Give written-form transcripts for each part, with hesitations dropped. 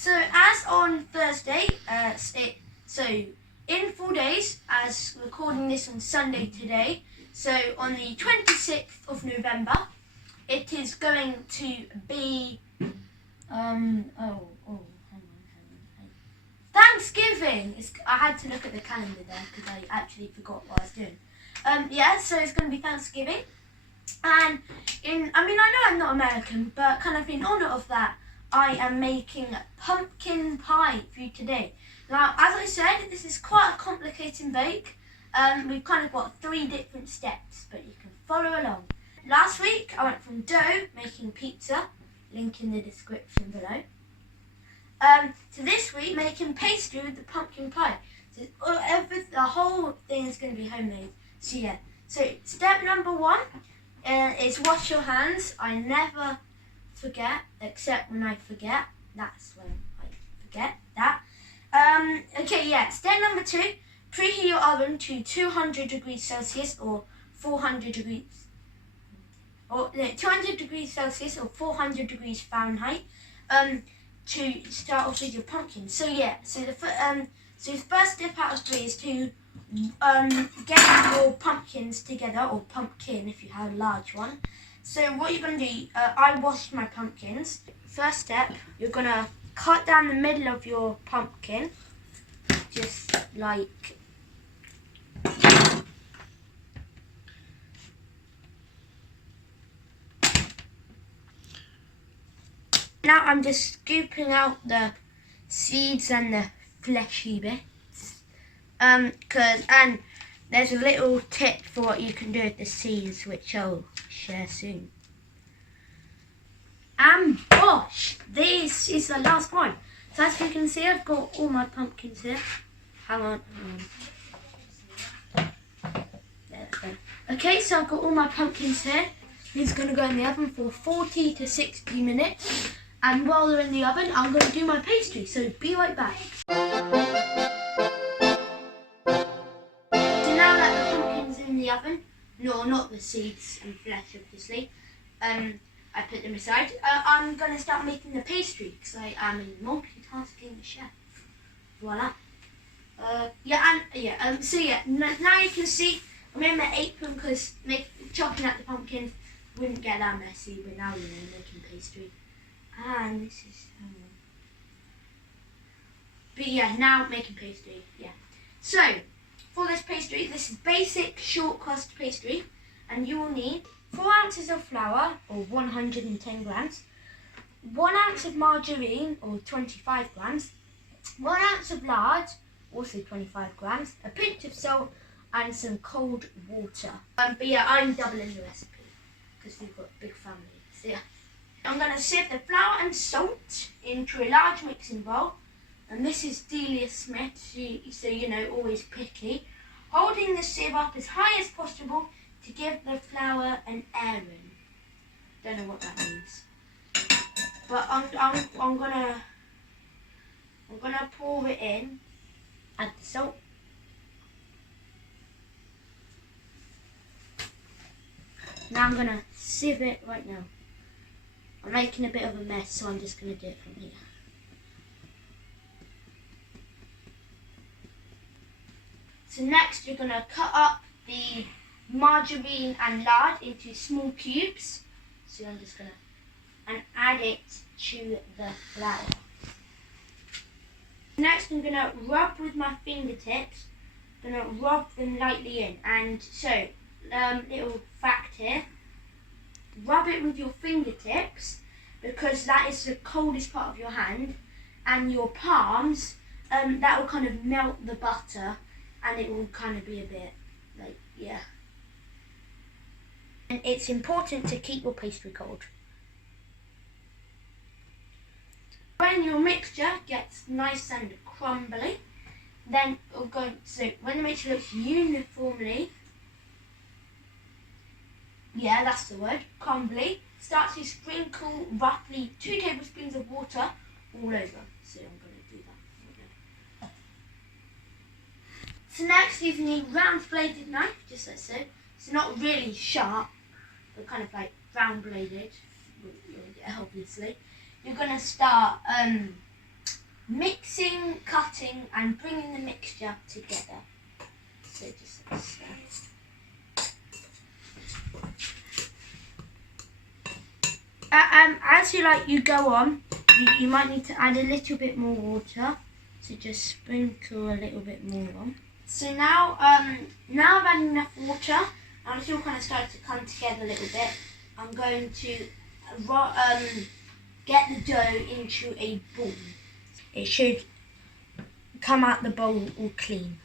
So as on Thursday, in 4 days, as recording this on Sunday today, so on the 26th of November, it is going to be, hang on. Thanksgiving! I had to look at the calendar there because I actually forgot what I was doing. So it's going to be Thanksgiving. And I know I'm not American, but kind of in honour of that, I am making pumpkin pie for you today. Now, as I said, this is quite a complicated bake. We've kind of got 3 different steps, but you can follow along. Last week, I went from dough, making pizza, link in the description below, to this week, making pastry with the pumpkin pie. So the whole thing is going to be homemade. So step number 1 is wash your hands. I never forget, except when I forget. That's when I forget that. Step number 2, preheat your oven to 200 degrees Celsius or 400 degrees, or 200 degrees Celsius or 400 degrees Fahrenheit, to start off with your pumpkin. So the first step out of 3 is to get your pumpkins together, or pumpkin if you have a large one. So what you're going to do, I washed my pumpkins. First step, you're going to cut down the middle of your pumpkin, just like now. I'm just scooping out the seeds and the fleshy bits, and there's a little tip for what you can do with the seeds, which I'll share soon. And bosh! This is the last one. So as you can see, I've got all my pumpkins here. Hang on. There we go. Okay, so I've got all my pumpkins here. These are going to go in the oven for 40 to 60 minutes. And while they're in the oven, I'm going to do my pastry. So be right back. So now that the pumpkin's in the oven, no, not the seeds and flesh, obviously, I put them aside. I'm going to start making the pastry because I am a multitasking chef. Voila. Now you can see I'm in my apron because chopping out the pumpkins wouldn't get that messy, but now making pastry. And this is now making pastry. So for this pastry, this is basic short crust pastry, and you will need 4 ounces of flour, or 110 grams, 1 ounce of margarine, or 25 grams, 1 ounce of lard, also 25 grams, a pinch of salt, and some cold water. I'm doubling the recipe because we've got a big family. So I'm going to sieve the flour and salt into a large mixing bowl, and this is Delia Smith, so always picky, holding the sieve up as high as possible to give the flour an airing. Don't know what that means, but I'm gonna pour it in. Add the salt. Now I'm gonna sieve it right now. I'm making a bit of a mess, so I'm just gonna do it from here. So next you're gonna cut up the margarine and lard into small cubes. So I'm just gonna add it to the flour. Next I'm gonna rub with my fingertips. I'm gonna rub them lightly in, and so little fact here, rub it with your fingertips because that is the coldest part of your hand, and your palms, that will kind of melt the butter and it will kind of be a bit And it's important to keep your pastry cold. When your mixture gets nice and crumbly, then when the mixture looks uniformly, that's the word, crumbly, start to sprinkle roughly 2 tablespoons of water all over. So I'm going to do that. So next you need round bladed knife, just like so. It's not really sharp, but kind of like round bladed, obviously. You're going to start mixing, cutting, and bringing the mixture together. So just like so. As you go on, you might need to add a little bit more water. So just sprinkle a little bit more on. So now I've added enough water, and it's all kind of started to come together a little bit. I'm going to get the dough into a ball. It should come out the bowl all clean.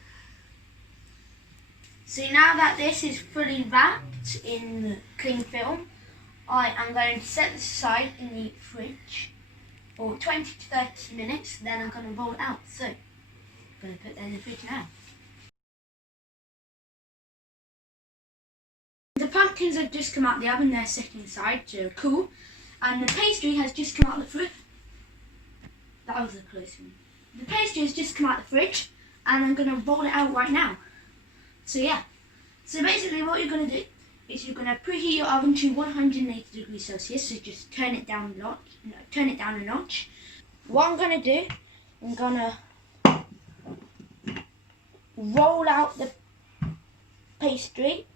So now that this is fully wrapped in cling film, I am going to set this aside in the fridge for 20 to 30 minutes, then I'm going to roll it out. So, I'm going to put that in the fridge now. The pumpkins have just come out the oven, they're sitting aside to cool, and the pastry has just come out of the fridge. That was a close one. The pastry has just come out of the fridge, and I'm going to roll it out right now. So yeah, so basically what you're going to do is you're going to preheat your oven to 180 degrees Celsius, so just turn it down a notch. What I'm going to do, I'm going to roll out the pastry.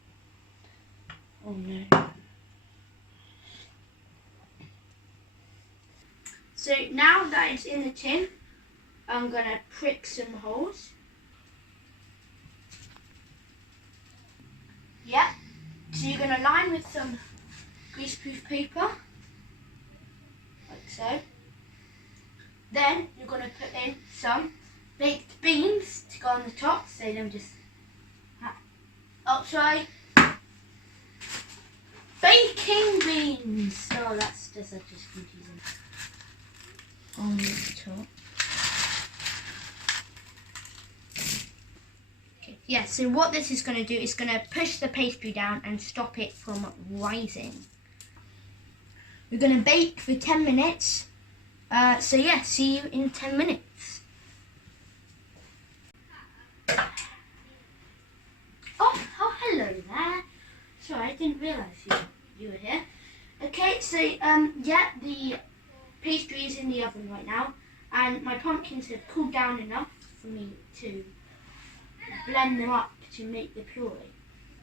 Oh no. So now that it's in the tin, I'm going to prick some holes. Yeah. So you're going to line with some greaseproof paper, like so. Then you're going to put in some baked beans to go on the top, so them just try baking beans. Oh, that's just confusing. On the top. Yeah, so what this is going to do is going to push the pastry down and stop it from rising. We're going to bake for 10 minutes. So yeah, see you in 10 minutes. Oh, hello there. Sorry, I didn't realise you were here. Okay, so yeah, the pastry is in the oven right now, and my pumpkins have cooled down enough for me to blend them up to make the puree.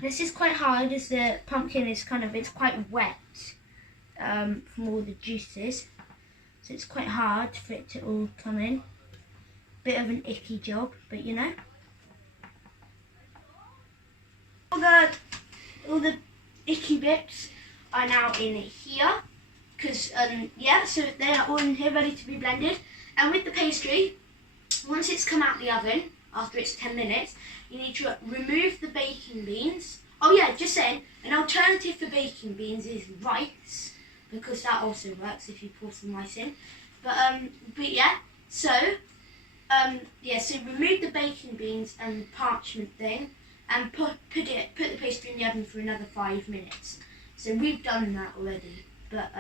This is quite hard as the pumpkin is it's quite wet from all the juices, so it's quite hard for it to all come in. Bit of an icky job, but you know. All the icky bits are now in here, because yeah, so they are all in here ready to be blended. And with the pastry, once it's come out the oven, after it's 10 minutes, you need to remove the baking beans. Oh yeah, just saying, an alternative for baking beans is rice, because that also works if you pour some rice in. But yeah, so yeah, so remove the baking beans and the parchment thing, and put the pastry in the oven for another 5 minutes. So we've done that already. But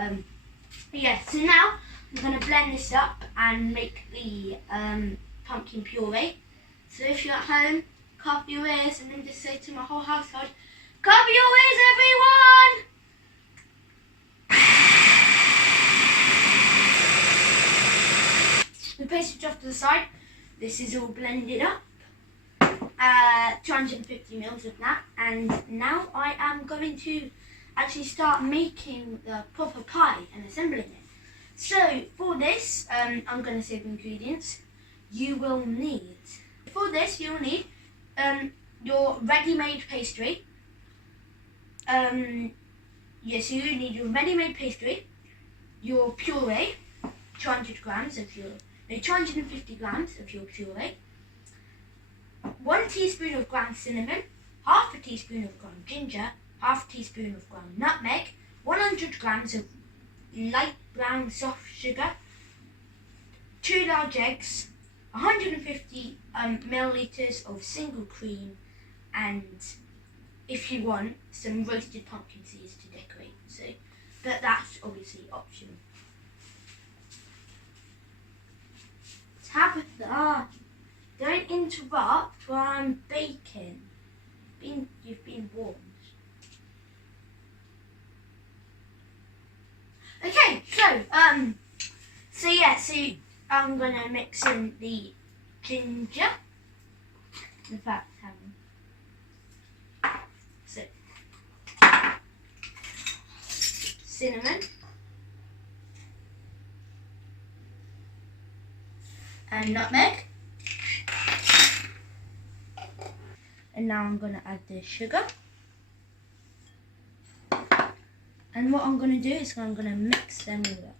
yeah, so now I'm going to blend this up and make the pumpkin puree. So if you're at home, cover your ears and then just say to my whole household, cover your ears, everyone! The pastry's off to the side. This is all blended up. 250 mils of that. And now I am going to actually start making the proper pie and assembling it. So for this, I'm going to say the ingredients. For this, you'll need your ready-made pastry. Yes, you need your ready-made pastry, your puree, 250 grams of your puree, 1 teaspoon of ground cinnamon, half a teaspoon of ground ginger, half a teaspoon of ground nutmeg, 100 grams of light brown soft sugar, 2 large eggs, 150 milliliters of single cream, and if you want, some roasted pumpkin seeds to decorate. So, but that's obviously optional. Tabitha, don't interrupt while I'm baking. You've been warned. Okay, so yeah, so I'm going to mix in the ginger. In fact, so cinnamon and nutmeg. And now I'm going to add the sugar. And what I'm going to do is I'm going to mix them all up.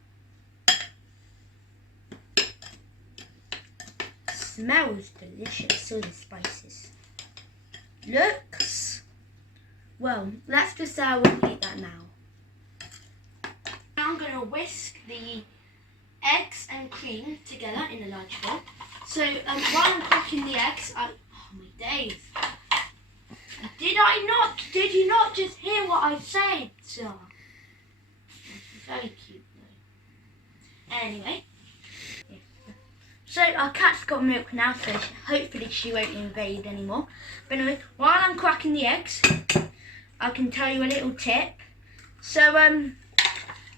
Smells delicious, all the spices. Looks, well, let's just say I won't eat that now. Now I'm going to whisk the eggs and cream together in a large bowl. So while I'm cracking the eggs, oh my days. Did you not just hear what I said? So, very cute though. Anyway. Yeah. So our cat's got milk now, so hopefully she won't invade anymore. But anyway, while I'm cracking the eggs, I can tell you a little tip. So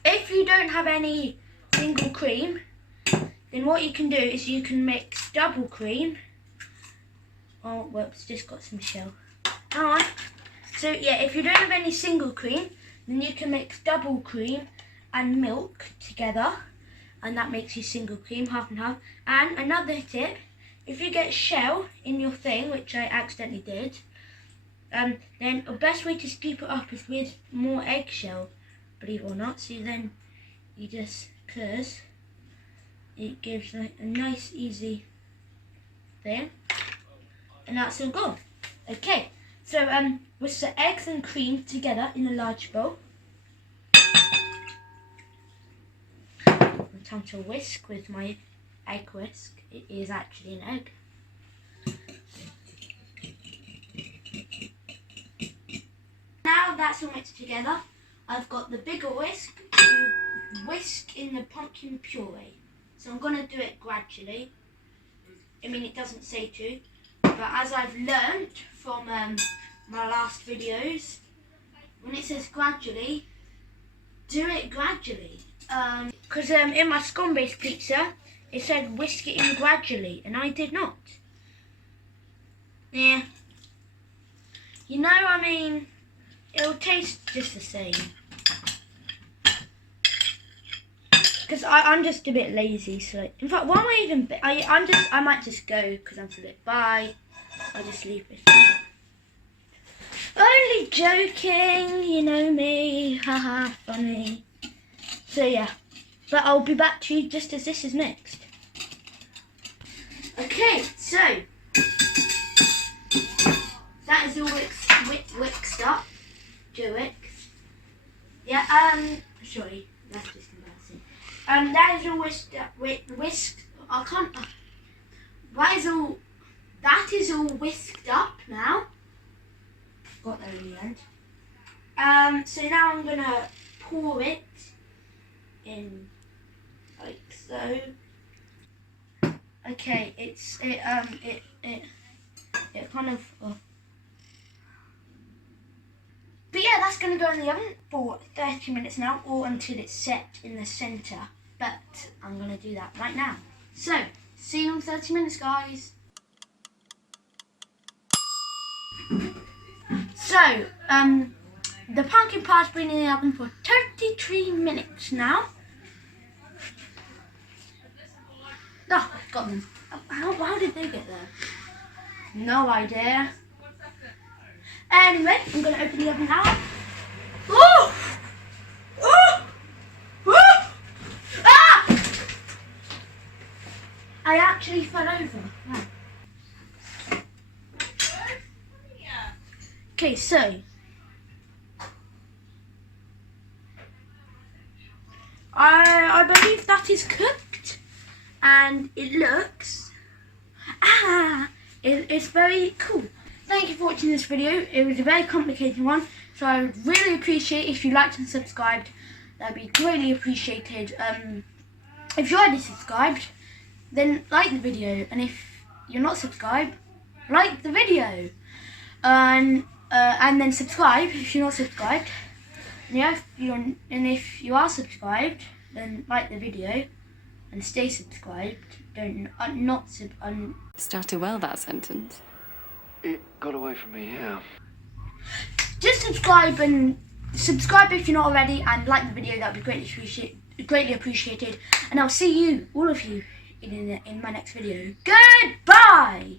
if you don't have any single cream, then what you can do is you can mix double cream. Oh, whoops, just got some shell. Alright. So yeah, if you don't have any single cream, then you can mix double cream and milk together, and that makes you single cream, half and half. And another tip, if you get shell in your thing, which I accidentally did, then the best way to scoop it up is with more eggshell, believe it or not. So then you just, cause it gives like a nice easy thing, and that's all gone. Okay, so whisk the eggs and cream together in a large bowl. Time to whisk with my egg whisk. It is actually an egg. Now that's all mixed together, I've got the bigger whisk to whisk in the pumpkin puree. So I'm going to do it gradually. I mean, it doesn't say to, but as I've learnt from my last videos, when it says gradually, do it gradually. Because in my Scone-Based Pizza, it said whisk it in gradually, and I did not. Yeah. You know, I mean, it'll taste just the same. Because I'm just a bit lazy, so in fact, why am I even? I might just go because I'm a bit. Bye. I'll just leave it. Only joking, you know me. Haha, funny. So yeah, but I'll be back to you just as this is mixed. Okay, so that is all whisked up. Yeah, sorry, that's just embarrassing. That is all whisked up. I can't. That is all whisked up now. Got there in the end. So now I'm gonna pour it in like so. Okay, it kind of. But yeah, that's gonna go in the oven for 30 minutes now, or until it's set in the centre. But I'm gonna do that right now. So see you in 30 minutes, guys. So the pumpkin pie's been in the oven for 33 minutes now. Oh, I've got them. How did they get there? No idea. Anyway, I'm going to open the oven now. Oh! Oh! Oh! Ah! I actually fell over. Wow. Okay, so I believe that is cooked, and it looks it's very cool. Thank you for watching this video. It was a very complicated one, so I would really appreciate if you liked and subscribed. That'd be greatly appreciated. If you're already subscribed, then like the video, and if you're not subscribed, like the video, and then subscribe if you're not subscribed. And yeah, if you are subscribed, then like the video, and stay subscribed. Don't not sub. Started well, that sentence. It got away from me, yeah. Just subscribe if you're not already, and like the video. That would be greatly appreciated. And I'll see you, all of you, in my next video. Goodbye.